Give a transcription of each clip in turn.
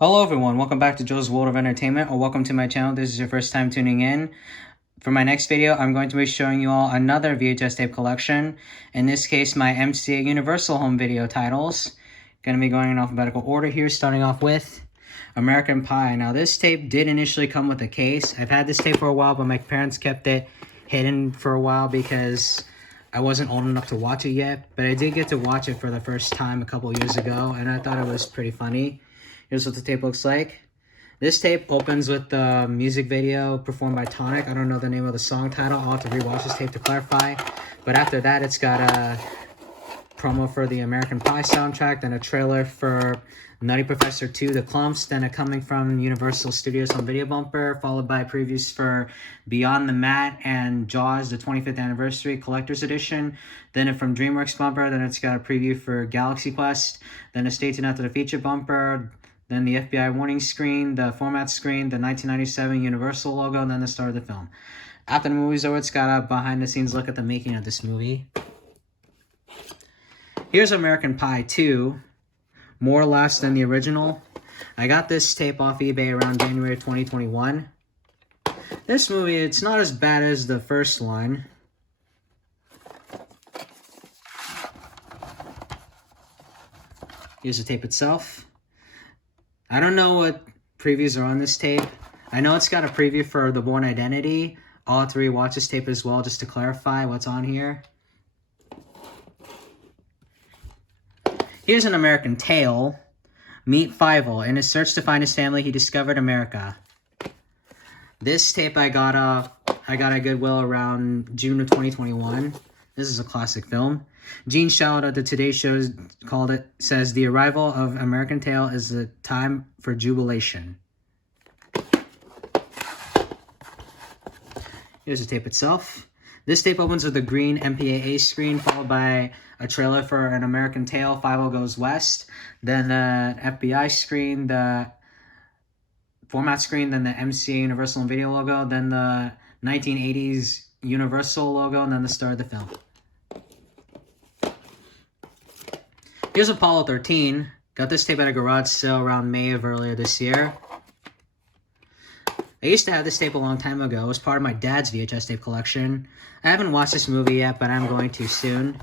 Hello everyone, welcome back to Joe's World of Entertainment, or welcome to my channel. This is your first time tuning in. For my next video, I'm going to be showing you all another VHS tape collection. In this case, my MCA Universal Home Video titles. Going to be going in alphabetical order here, starting off with American Pie. Now this tape did initially come with a case. I've had this tape for a while, but my parents kept it hidden for a while because I wasn't old enough to watch it yet. But I did get to watch it for the first time a couple years ago, and I thought it was pretty funny. Here's what the tape looks like. This tape opens with the music video performed by Tonic. I don't know the name of the song title. I'll have to rewatch this tape to clarify. But after that, it's got a promo for the American Pie soundtrack, then a trailer for Nutty Professor 2, The Clumps, then a Coming from Universal Studios home video bumper, followed by previews for Beyond the Mat and Jaws, the 25th Anniversary Collector's Edition, then a From DreamWorks bumper, then it's got a preview for Galaxy Quest, then a Stay Tuned After the Feature bumper, then the FBI warning screen, the format screen, the 1997 Universal logo, and then the start of the film. After the movie's over, it's got a behind-the-scenes look at the making of this movie. Here's American Pie 2, more or less than the original. I got this tape off eBay around January 2021. This movie, it's not as bad as the first one. Here's the tape itself. I don't know what previews are on this tape. I know it's got a preview for The Bourne Identity. I'll have to rewatch this tape as well just to clarify what's on here. Here's an American Tale. Meet Fievel. In his search to find his family, he discovered America. This tape I got at Goodwill around June of 2021. This is a classic film. Gene Shalit at the Today Show says, the arrival of American Tale is a time for jubilation. Here's the tape itself. This tape opens with a green MPAA screen, followed by a trailer for An American Tale, 50 Goes West, then the FBI screen, the format screen, then the MCA Universal and Video logo, then the 1980s Universal logo, and then the start of the film. Here's Apollo 13. Got this tape at a garage sale around May of earlier this year. I used to have this tape a long time ago. It was part of my dad's VHS tape collection. I haven't watched this movie yet, but I'm going to soon.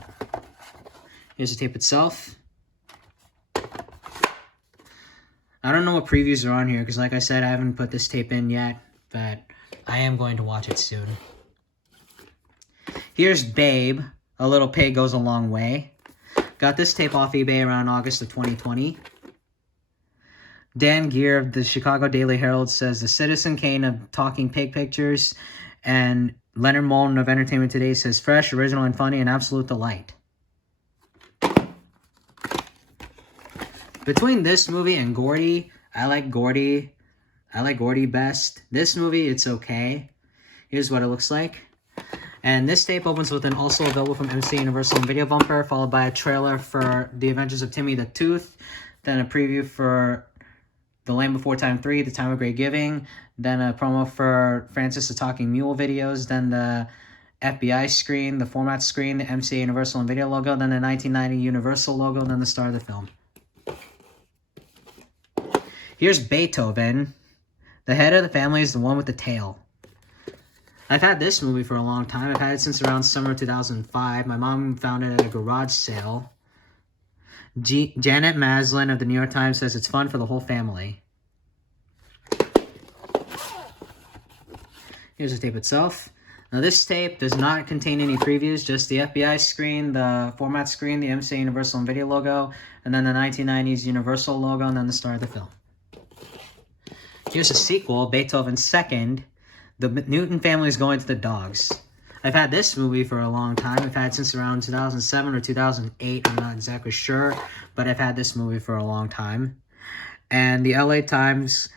Here's the tape itself. I don't know what previews are on here, because like I said, I haven't put this tape in yet, but I am going to watch it soon. Here's Babe. A Little Pig Goes a Long Way. Got this tape off eBay around August of 2020. Dan Gear of the Chicago Daily Herald says, the Citizen Kane of Talking Pig Pictures, and Leonard Maltin of Entertainment Today says, fresh, original, and funny, and absolute delight. Between this movie and Gordy, I like Gordy best. This movie, it's okay. Here's what it looks like. And this tape opens with an also available from MCA Universal and Video bumper, followed by a trailer for The Adventures of Timmy the Tooth, then a preview for The Land Before Time 3, The Time of Great Giving, then a promo for Francis the Talking Mule videos, then the FBI screen, the format screen, the MCA Universal and Video logo, then the 1990 Universal logo, and then the start of the film. Here's Beethoven. The head of the family is the one with the tail. I've had this movie for a long time. I've had it since around summer 2005. My mom found it at a garage sale. Janet Maslin of the New York Times says it's fun for the whole family. Here's the tape itself. Now this tape does not contain any previews, just the FBI screen, the format screen, the MCA Universal and Video logo, and then the 1990s Universal logo, and then the start of the film. Here's a sequel, Beethoven's II. The Newton family is going to the dogs. I've had this movie for a long time. I've had it since around 2007 or 2008. I'm not exactly sure, but I've had this movie for a long time. And the LA Times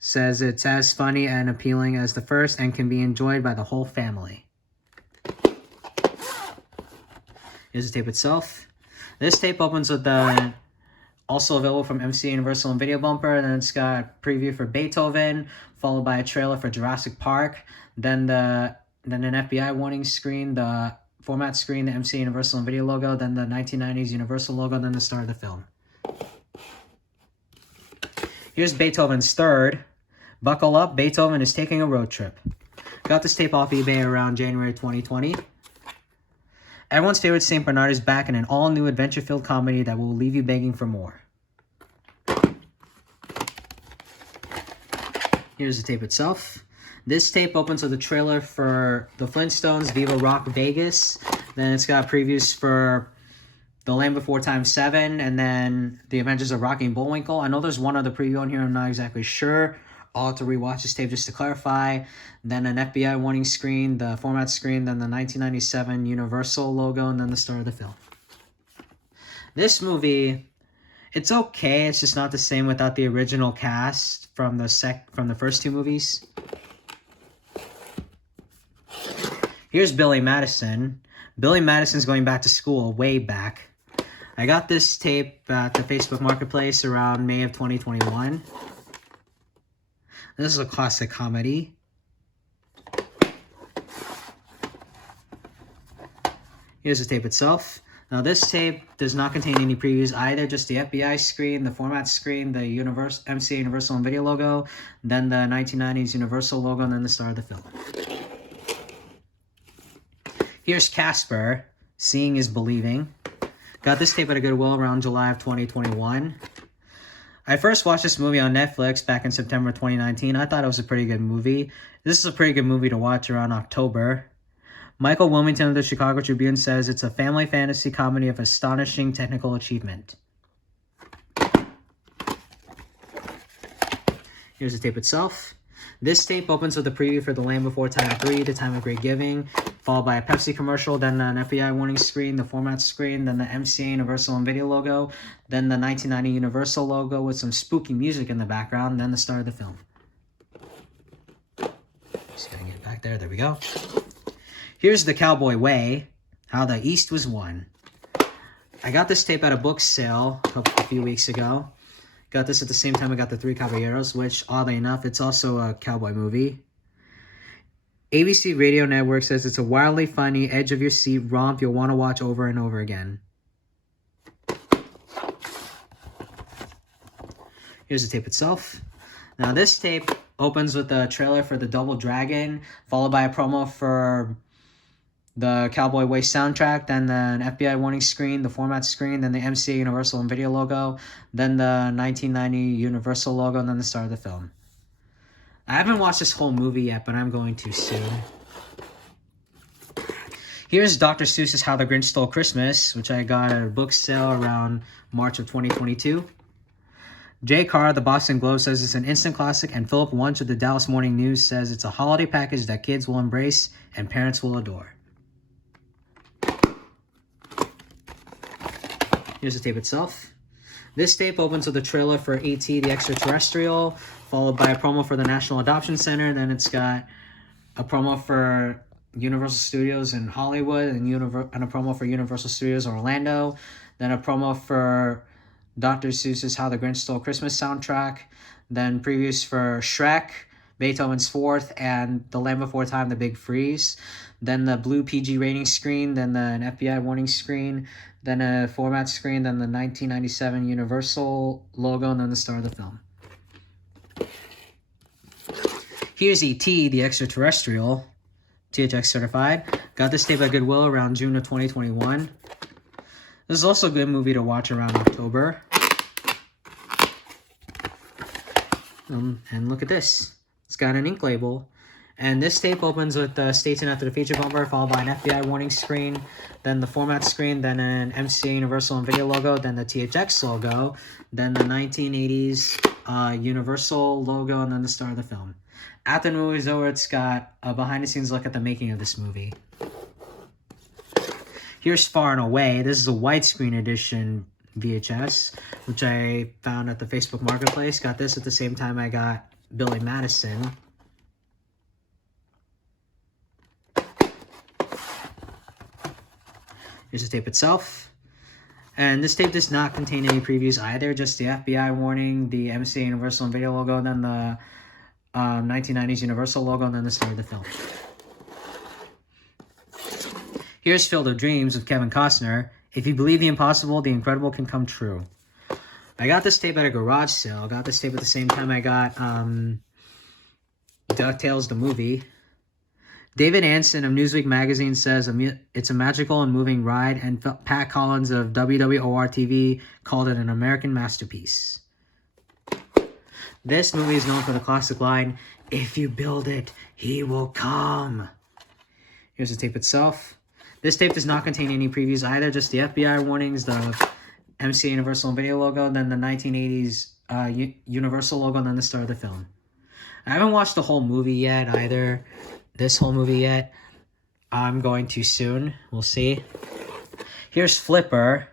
says it's as funny and appealing as the first and can be enjoyed by the whole family. Here's the tape itself. This tape opens with the also available from MCA Universal and Video bumper, and then it's got a preview for Beethoven, followed by a trailer for Jurassic Park, then an FBI warning screen, the format screen, the MCA Universal and Video logo, then the 1990s Universal logo, then the start of the film. Here's Beethoven's third. Buckle up, Beethoven is taking a road trip. Got this tape off eBay around January 2020. Everyone's favorite St. Bernard is back in an all-new adventure-filled comedy that will leave you begging for more. Here's the tape itself. This tape opens with a trailer for The Flintstones, Viva Rock Vegas. Then it's got previews for The Land Before Time 7, and then The Adventures of Rocky and Bullwinkle. I know there's one other preview on here, I'm not exactly sure. I'll have to rewatch this tape just to clarify. Then an FBI warning screen, the format screen, then the 1997 Universal logo, and then the star of the film. This movie, it's okay. It's just not the same without the original cast from the first two movies. Here's Billy Madison. Billy Madison's going back to school way back. I got this tape at the Facebook Marketplace around May of 2021. This is a classic comedy. Here's the tape itself. Now this tape does not contain any previews either, just the FBI screen, the format screen, the MCA Universal and Video logo, then the 1990s Universal logo, and then the star of the film. Here's Casper, Seeing is Believing. Got this tape at a Goodwill around July of 2021. I first watched this movie on Netflix back in September 2019. I thought it was a pretty good movie. This is a pretty good movie to watch around October. Michael Wilmington of the Chicago Tribune says it's a family fantasy comedy of astonishing technical achievement. Here's the tape itself. This tape opens with a preview for The Land Before Time 3, The Time of Great Giving, followed by a Pepsi commercial, then an FBI warning screen, the format screen, then the MCA Universal and Video logo, then the 1990 Universal logo with some spooky music in the background, then the star of the film. Just gotta get back there. There we go. Here's The Cowboy Way, How the East Was Won. I got this tape at a book sale a few weeks ago. Got this at the same time I got The Three Caballeros, which, oddly enough, it's also a cowboy movie. ABC Radio Network says it's a wildly funny, edge-of-your-seat romp you'll want to watch over and over again. Here's the tape itself. Now, this tape opens with a trailer for The Double Dragon, followed by a promo for the Cowboy Way soundtrack, then an FBI warning screen, the format screen, then the MCA Universal and Video logo, then the 1990 Universal logo, and then the star of the film. I haven't watched this whole movie yet, but I'm going to soon. Here's Dr. Seuss's How the Grinch Stole Christmas, which I got at a book sale around March of 2022. Jay Carr, the Boston Globe, says it's an instant classic, and Philip Wunsch of the Dallas Morning News says it's a holiday package that kids will embrace and parents will adore. Here's the tape itself. This tape opens with a trailer for E.T. the Extraterrestrial, followed by a promo for the National Adoption Center. Then it's got a promo for Universal Studios in Hollywood and a promo for Universal Studios Orlando. Then a promo for Dr. Seuss's How the Grinch Stole Christmas soundtrack. Then previews for Shrek, Beethoven's Fourth, and The Land Before Time, The Big Freeze. Then the blue PG rating screen, then an FBI warning screen, then a format screen, then the 1997 Universal logo, and then the star of the film. Here's E.T. the Extraterrestrial, THX certified. Got this tape at Goodwill around June of 2021. This is also a good movie to watch around October. And look at this. It's got an ink label. And this tape opens with Stay Tuned After the Feature bumper, followed by an FBI warning screen, then the format screen, then an MCA Universal and Video logo, then the THX logo, then the 1980s Universal logo, and then the star of the film. After the movie's over, it's got a behind-the-scenes look at the making of this movie. Here's Far and Away. This is a widescreen edition VHS, which I found at the Facebook Marketplace. Got this at the same time I got Billy Madison. Here's the tape itself. And this tape does not contain any previews either, just the FBI warning, the MCA Universal and Video logo, then the 1990s Universal logo, and then the star of the film. Here's Field of Dreams with Kevin Costner. If you believe the impossible, the incredible can come true. I got this tape at a garage sale. I got this tape at the same time I got DuckTales the movie. David Anson of Newsweek magazine says it's a magical and moving ride, and Pat Collins of WWOR-TV called it an American masterpiece. This movie is known for the classic line, "If you build it, he will come." Here's the tape itself. This tape does not contain any previews either, just the FBI warnings, the MCA Universal and Video logo, then the 1980s Universal logo, and then the start of the film. I haven't watched the whole movie yet either. This whole movie yet. I'm going to soon. We'll see. Here's Flipper.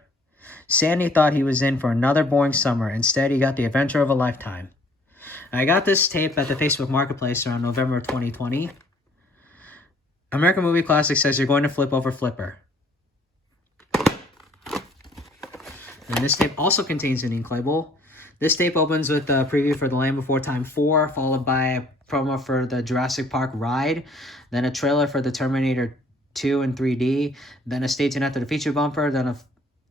Sandy thought he was in for another boring summer. Instead, he got the adventure of a lifetime. I got this tape at the Facebook Marketplace around November 2020. American Movie Classic says you're going to flip over Flipper. And this tape also contains an ink label. This tape opens with a preview for The Land Before Time 4, followed by a promo for the Jurassic Park ride, then a trailer for the Terminator 2 in 3D, then a Stay Tuned After the Feature bumper, then a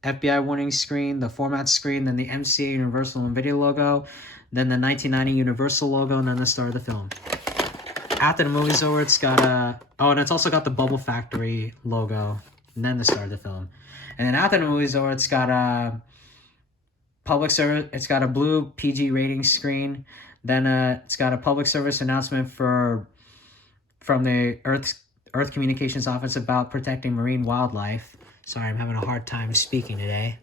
FBI warning screen, the format screen, then the MCA Universal and Video logo, then the 1990 Universal logo, and then the start of the film. After the movie's over, it's got a... Oh, and it's also got the Bubble Factory logo, and then the start of the film. And then after the movie's over, it's got a public service... It's got a blue PG rating screen. Then it's got a public service announcement from the Earth Communications Office about protecting marine wildlife. Sorry, I'm having a hard time speaking today.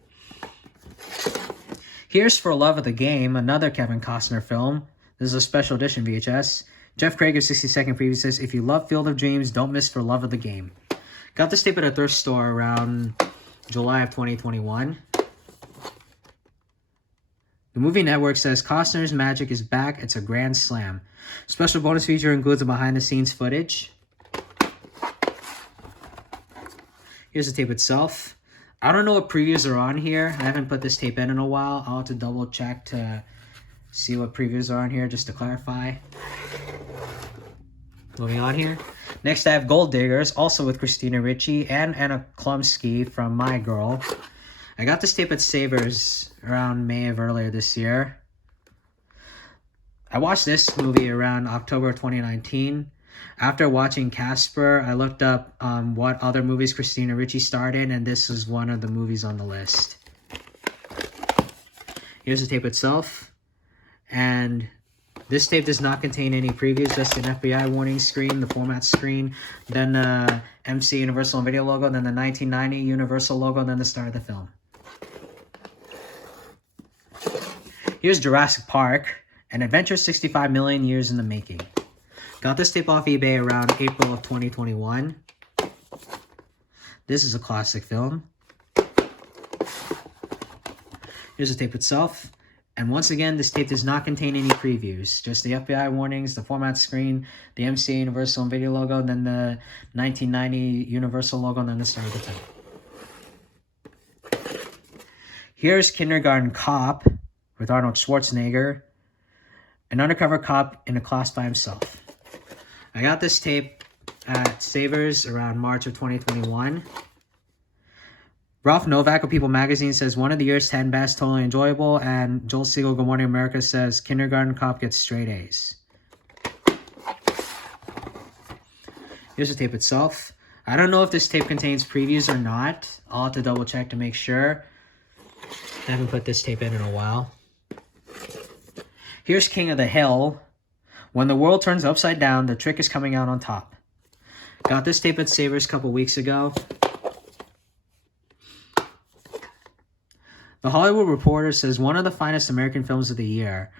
Here's For Love of the Game, another Kevin Costner film. This is a special edition VHS. Jeff Craig of 60-Second Preview says, if you love Field of Dreams, don't miss For Love of the Game. Got this tape at a thrift store around July of 2021. The Movie Network says Costner's magic is back. It's a grand slam. Special bonus feature includes a behind-the-scenes footage. Here's the tape itself. I don't know what previews are on here. I haven't put this tape in a while. I'll have to double check to see what previews are on here just to clarify. Moving on here. Next I have Gold Diggers, also with Christina Ricci and Anna Klumsky from My Girl. I got this tape at Savers around May of earlier this year. I watched this movie around October 2019. After watching Casper, I looked up what other movies Christina Ricci starred in, and this was one of the movies on the list. Here's the tape itself. And this tape does not contain any previews, just an FBI warning screen, the format screen, then the MC Universal and Video logo, then the 1990 Universal logo, and then the start of the film. Here's Jurassic Park, an adventure 65 million years in the making. Got this tape off eBay around April of 2021. This is a classic film. Here's the tape itself. And once again, this tape does not contain any previews. Just the FBI warnings, the format screen, the MCA Universal and Video logo, then the 1990 Universal logo, and then the start of the film. Here's Kindergarten Cop with Arnold Schwarzenegger, an undercover cop in a class by himself. I got this tape at Savers around March of 2021. Ralph Novak of People Magazine says one of the year's 10 best, totally enjoyable, and Joel Siegel, Good Morning America, says Kindergarten Cop gets straight A's. Here's the tape itself. I don't know if this tape contains previews or not. I'll have to double check to make sure. I haven't put this tape in a while. Here's King of the Hill. When the world turns upside down, the trick is coming out on top. Got this tape at Savers a couple weeks ago. The Hollywood Reporter says one of the finest American films of the year.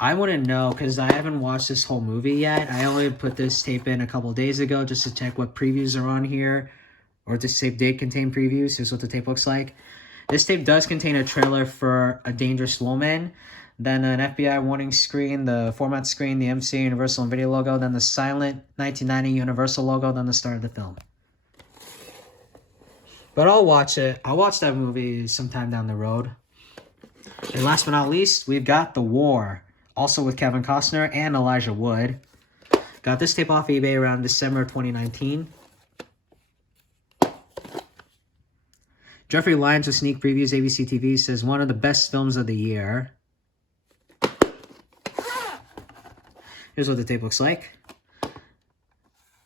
I wouldn't know because I haven't watched this whole movie yet. I only put this tape in a couple days ago just to check what previews are on here. Or if this tape did contain previews. Here's what the tape looks like. This tape does contain a trailer for A Dangerous Woman. Then an FBI warning screen, the format screen, the MCA Universal and Video logo, then the silent 1990 Universal logo, then the start of the film. But I'll watch it. I'll watch that movie sometime down the road. And last but not least, we've got The War, also with Kevin Costner and Elijah Wood. Got this tape off eBay around December 2019. Jeffrey Lyons with Sneak Previews, ABC TV, says one of the best films of the year. Here's what the tape looks like.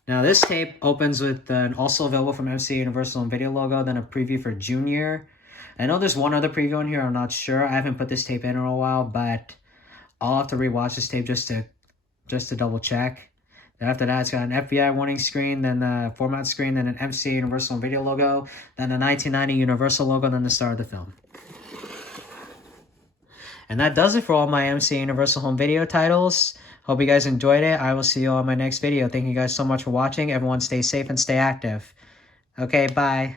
Now this tape opens with an also available from MCA Universal and Video logo, then a preview for Junior. I know there's one other preview in here, I'm not sure. I haven't put this tape in a while, but I'll have to rewatch this tape just to double check. Then after that, it's got an FBI warning screen, then the format screen, then an MCA Universal and Video logo, then the 1990 Universal logo, then the star of the film. And that does it for all my MCA Universal Home Video titles. Hope you guys enjoyed it. I will see you all in my next video. Thank you guys so much for watching. Everyone stay safe and stay active. Okay, bye.